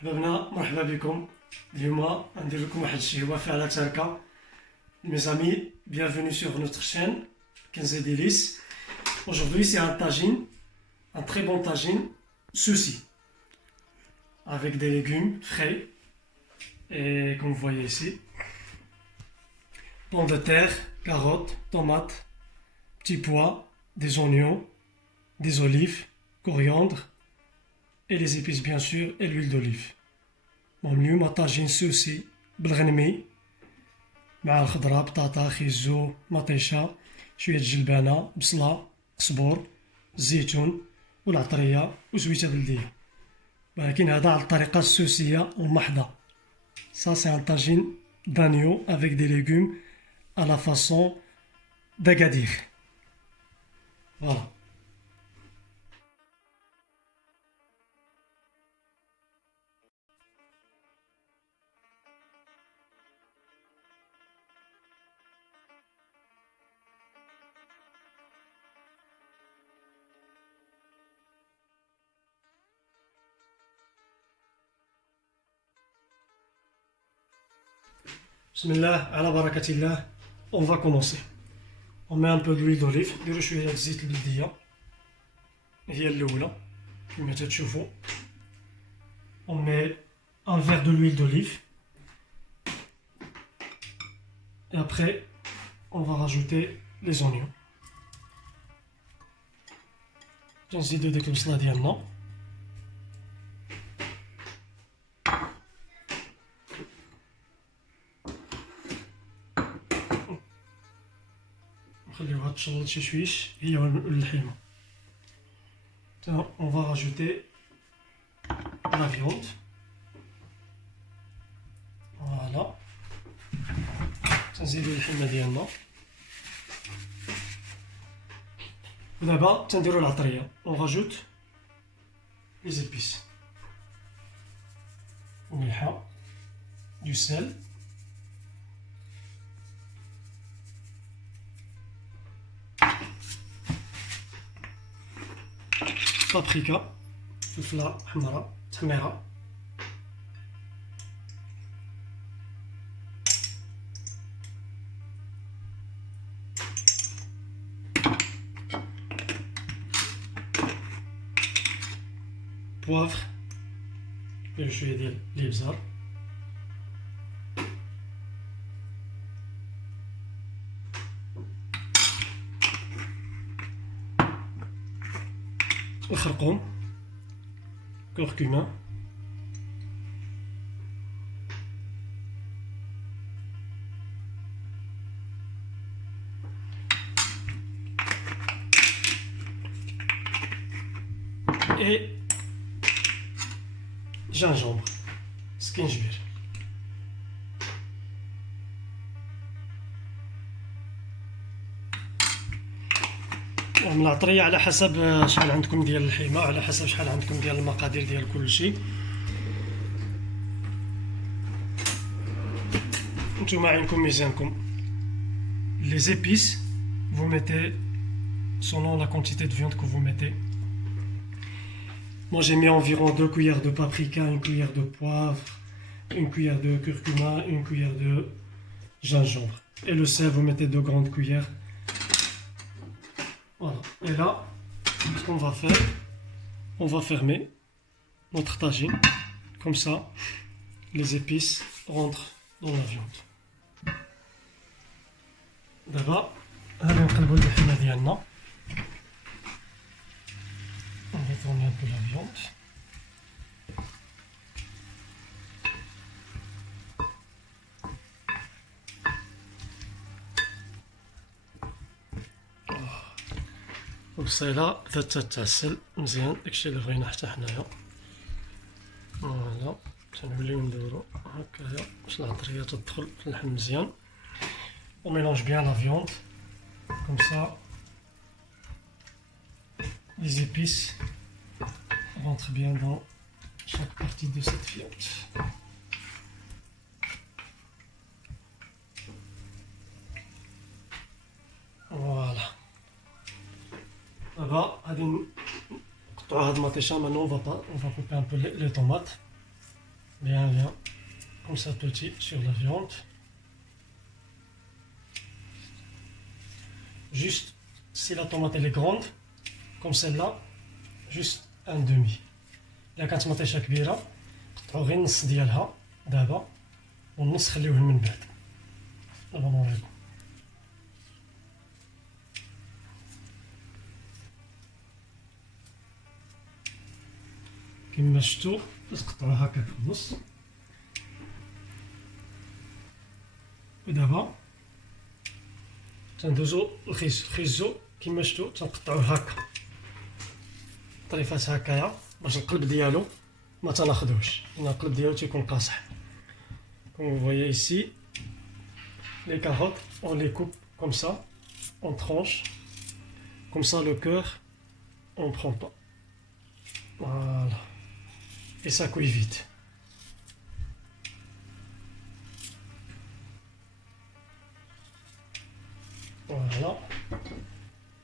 حبابنا مرحبا بكم. اليوم ندير لكم واحد الشهوة فعلا تاركة. Mes amis, bienvenue sur notre chaîne Kenza Délices. Aujourd'hui c'est un tagine, un très bon tagine souci avec des légumes frais et comme vous voyez ici, pommes de terre, carottes, tomates, petits pois, des oignons, des olives, coriandre et les épices bien sûr et l'huile d'olive. Bon, اليوم طاجين سوسي بالغنمي مع الخضرة بطاطا خيزو مطيشة شوية جلبانة بصلة قزبور الزيتون والعطرية وزويتة بلدية، ولكن هذا على الطريقة السوسية المحضة. Ça c'est un tagine d'agneau avec des légumes à la façon d'Agadir. Voilà. Bismillah, ala barakatillah, on va commencer. On met un peu d'huile d'olive, نديرو شوية د الزيت البلدية هي الأولى كما تشوفوا. On met un verre de l'huile d'olive et après on va rajouter les oignons. تنزيدو ديك البصلة ديالنا نخليوها تشلط شي شويش هي واللحيمة. On va rajouter la viande. Voilà. تنزيدو اللحمة ديالنا ودابا تنديرو العطرية. On rajoute les épices. الملحة du sel. بابريكا فلفلة حمراء تحميرة بوافر نديرو شوية ديال الإبزار الخرقوم كوركوما et gingembre سكينجبير. من العطرية على حسب شحال عندكم ديال اللحيمة، على حسب شحال عندكم ديال المقادير ديال كل شيء. نتوما عينكم ميزانكم. Les épices vous mettez selon la quantité de viande que vous mettez. Moi j'ai mis environ 2 cuillères de paprika, 1 cuillère de poivre, 1 cuillère de curcuma, 1 cuillère de gingembre. Et le sel vous mettez 2 grandes cuillères. Voilà. Et là, ce qu'on va faire, on va fermer notre tagine. Comme ça, les épices rentrent dans la viande. D'abord, allez نقلبوا اللحمة ديالنا. On va tourner un peu la viande. وبصيلة بدات تتعسل مزيان، داكشي اللي بغينا حتى حنايا. فوالا تنوليو ندورو هكايا باش العطرية تدخل في اللحم مزيان. On mélange bien la viande, comme ça les épices rentrent bien dans chaque partie de cette viande. Voilà. غادي نقطعوا هاد المطيشه. Maintenant on va couper un peu les tomates. bien, comme ça petit sur la viande. Juste, si la tomate elle est grande, comme celle-là, juste un demi. إلا كانت مطيشة كبيرة قطعو غير النص ديالها دابا والنص خليوه من بعد. دابا نوريكم. كما شفتوا تقطعوها هكا في النص. ودابا تندوزو الخيزو كما شفتوا تنقطعوه هكا طريفات هكايا باش القلب ديالو ما تناخدوش، لان القلب ديالو تيكون قاصح. Comme vous voyez ici, les carottes, on les coupe comme ça, en tranches. Comme ça, le cœur, on ne prend pas. Voilà. Et ça cuit vite. Voilà.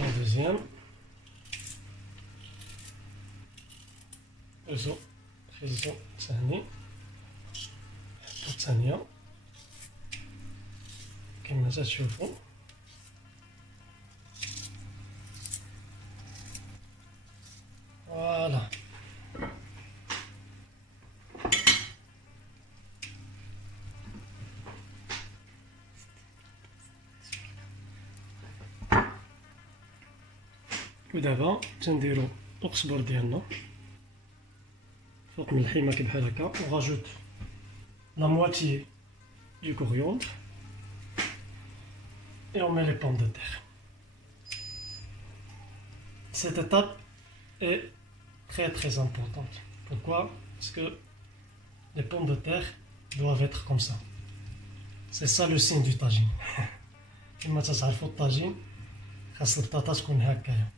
La deuxième. خيزو ثاني حطو الثانية كما تشوفوا. فوالا ودابا تنديرو القزبر ديالنا فوق من الحيمة كي بحال هكا. on rajoute la moitié du coriandre et on met les pommes de terre. Cette étape est très importante. Pourquoi? Parce que les pommes de terre doivent être comme ça. C'est ça le signe du tagine. كما تعرفوا الطاجين خاص البطاطا تكون هكايا،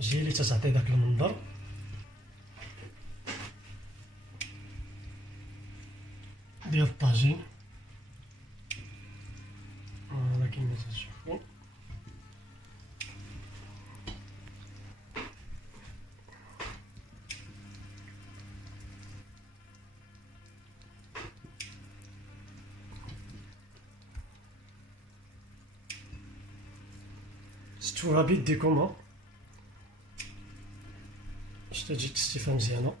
هي اللي تعطي داك المنظر. ديال الطاجين فوالا كما تشوفوا. ستو رابيد دي كومون باش تجي تستيفها مزيانه.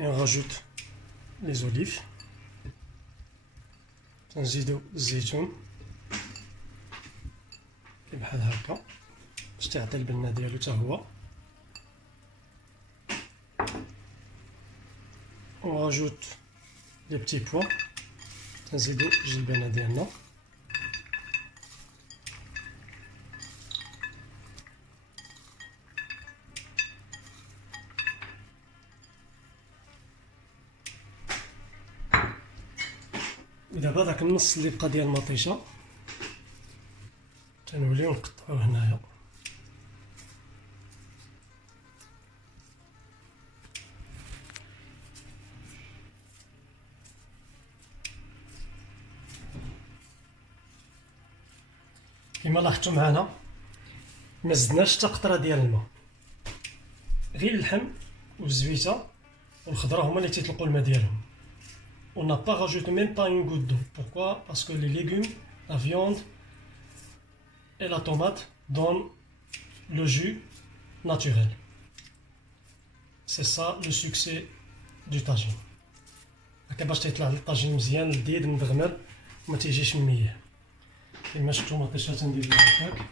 Et on rajoute les olives. تنزيدو الزيتون بحال هكا باش تعطي البنه ديالو حتى هو. on rajoute les petits pois. تنزيدو الجلبانه ديالنا. ودابا داك النص اللي بقى ديال المطيشه تنوليو نقطعوه هنايا. كما لاحظتوا معنا ما زدناش حتى قطره ديال الماء، غير اللحم والزويته والخضره هما اللي تيطلقوا الماء ديالهم. On n'a pas rajouté même pas une goutte d'eau. Pourquoi? Parce que les légumes, la viande et la tomate donnent le jus naturel. C'est ça le succès du tagine. هكا باش تيطلع الطاجين مزيان لذيذ مدغمر وما تيجيش مميع. كما شفتوا مطيشه تنديرو هكاك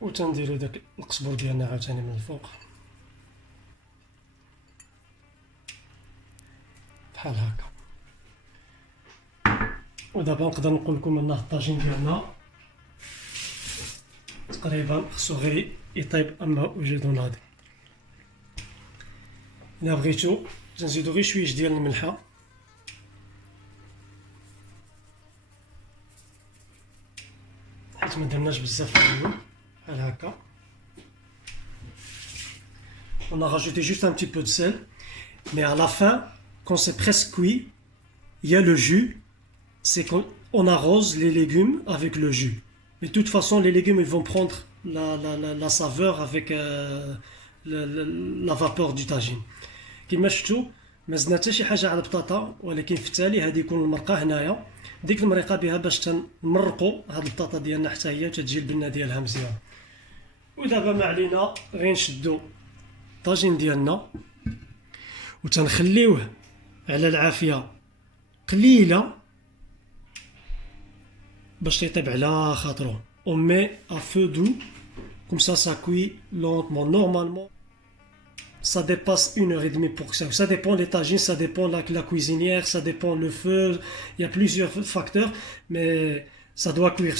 و تنديرو داك القزبر ديالنا عاوتاني من الفوق بحال هكا. ودابا نقدر نقول لكم ان الطاجين ديالنا تقريبا خصو غير يطيب اما وجدو ناضي. الا بغيتو تنزيدو غير شويه ديال الملحه حيت ما درناش بزاف في الاول بحال هكا. On a rajouté juste un petit peu de sel, mais à la fin, quand c'est presque cuit, il y a le jus, c'est qu'on arrose les légumes avec le jus. Mais de toute façon, les légumes ils vont prendre la saveur avec la vapeur du tagine. كما شفتوا ما زدنا حتى شي حاجه على البطاطا، ولكن في التالي هذه يكون المرقه هنايا، ديك المريقه بها باش تنمرقوا هاد البطاطا ديالنا حتى هي وتتجي البنه ديالها مزيان. ودابا ما علينا غير نشدو الطاجين ديالنا وتنخليوه على العافيه قليله باش يطيب على خاطرو. On met à feu doux, comme ça cuit lentement. Normalement, ça dépasse 1h30 pour que ça dépend les tagines, ça dépend la cuisinière, ça dépend le feu. Il y a plusieurs facteurs, mais ça doit cuire.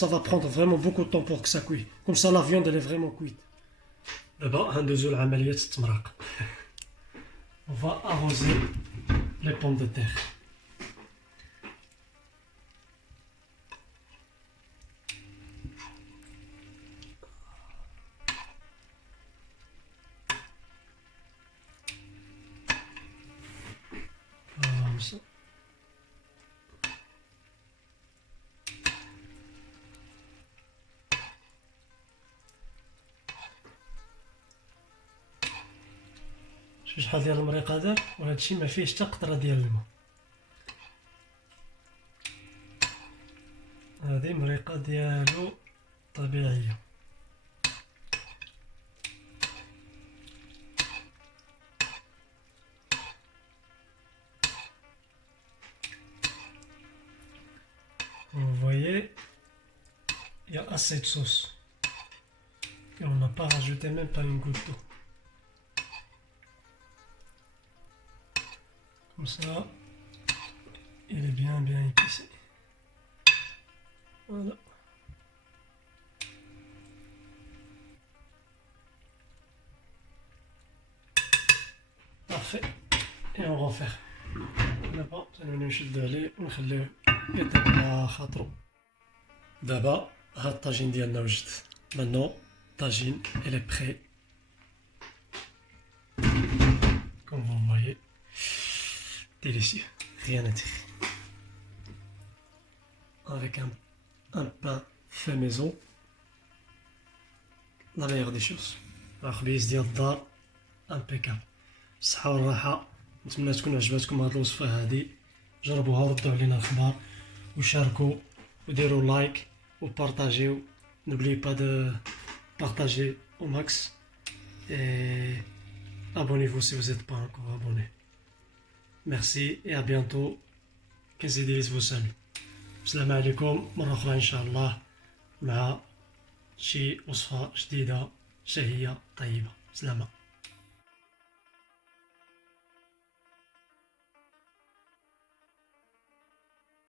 Ça va prendre vraiment beaucoup de temps pour que ça cuise. Comme ça, la viande elle est vraiment cuite. D'abord, on va arroser les pommes de terre. Comme ça. شحال ديال المريقه دار، وهذا الشيء ما فيهش حتى قطره ديال الماء. هذه مريقه ديالو طبيعيه. Vous voyez, il y a assez de sauce. Et on n'a pas rajouté même pas une goutte d'eau. Comme ça, il est bien épicé. Voilà. Parfait. Et on refaire. دابا تنوليو نشدو عليه ونخليوه يطيب على خاطرو. دابا هاد الطاجين ديالنا وجد. Maintenant, tagine, elle est prête. Comme vous voyez, délicieux, rien à dire. Avec un pain fait maison, la meilleure des choses. خبيز ديال الدار impeccable. الصحة والراحة. نتمنى تكون عجبتكم هاد الوصفة هادي. جربوها وردوا علينا الخبار وشاركوا وديروا لايك وبارطاجيو. N'oubliez pas de partager au max et abonnez-vous si vous n'êtes pas encore abonné. Merci et à bientôt. كنزي ديليس vous salue. السلام عليكم مرة أخرى إن شاء الله مع شي وصفة جديدة شهية طيبة. سلامة.